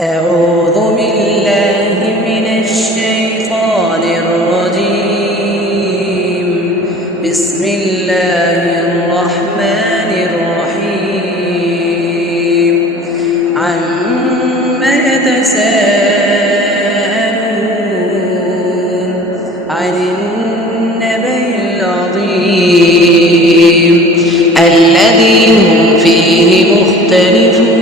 أعوذ بالله من الشيطان الرجيم. بسم الله الرحمن الرحيم. عما يتساءلون عن النبأ العظيم الذي هم فيه مختلفون.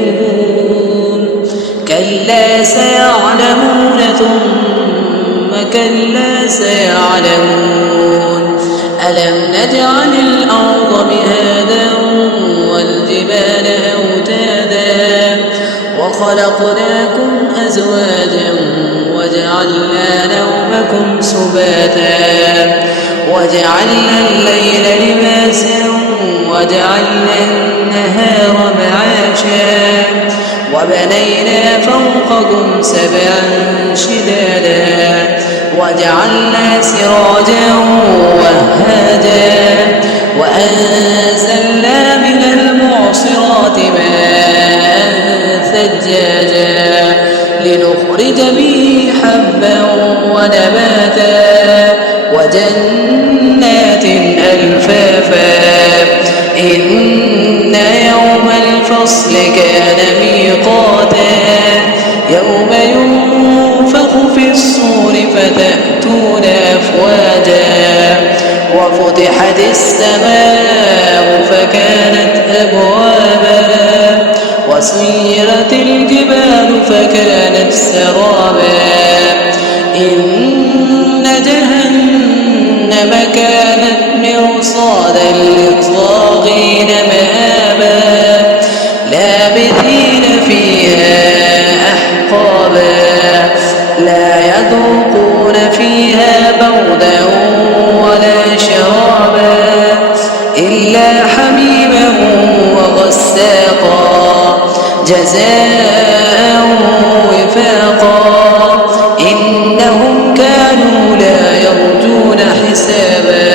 كلا سيعلمون ثم كلا سيعلمون. ألم نجعل الأرض مهادا والجبال أوتادا وخلقناكم أزواجا وجعلنا نومكم سباتا وجعلنا الليل لباسا وجعلنا النهار معاشا وبنينا فوقكم سبعا شدادا وجعلنا سراجا وهاجا وأنزلنا من المعصرات ماء ثجاجا لنخرج به حبا ونباتا وجنات ألفافا. إن يوم الفصل كان ميقاتا يوم ينفخ في الصور فتأتون أفواجا وفتحت السماء فكانت أبوابا وسيرت الجبال فكانت سرابا. إن جهنم كانت مرصادا للطاغين مآبا لابثين فيها أحقابا لا يذوقون فيها بردا ولا شرابا إلا حميما وغساقا جزاء وفاقا. إنهم كانوا لا يرجون حسابا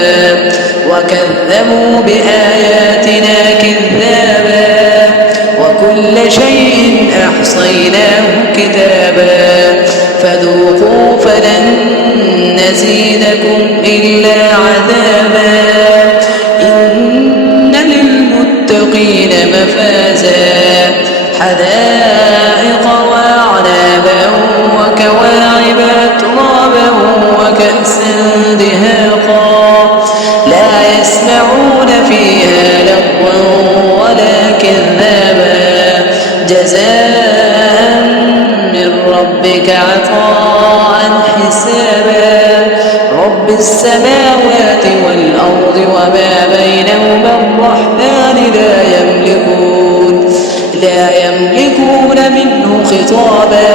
وكذبوا بآياتنا كذابا وكل شيء أحصيناه كتابا فذوقوا فلن نزيدكم إلا عذابا. إن للمتقين مفازا حدائق وأعنابا وكواعب أترابا وكأسا دهاقا لا يسمعون فيها لغوا ولا كذابا جزاء من ربك عطاء حسابا. رب السماوات والأرض وما بينهما الرحمن لا يملكون منه خطابا.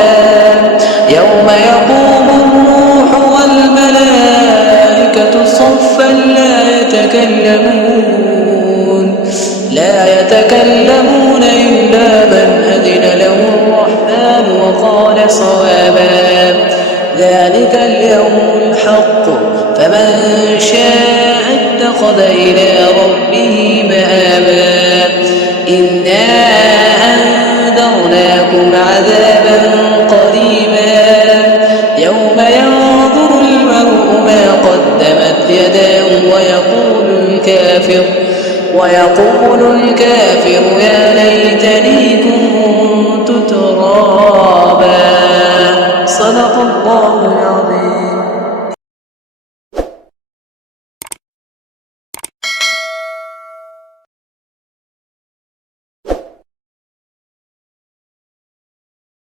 يوم يقوم الروح والملائكة صفا لا يتكلمون إلا من أذن له الرحمن وقال صوابا. ذلك اليوم الحق فمن شاء اتخذ إلى ربه مآبا. إنا أنذرناكم عذابا قريبا يوم ينظر المرء ما قدمت يداه ويقول الكافر يا ليتني كنت ترابا. صدق الله العظيم.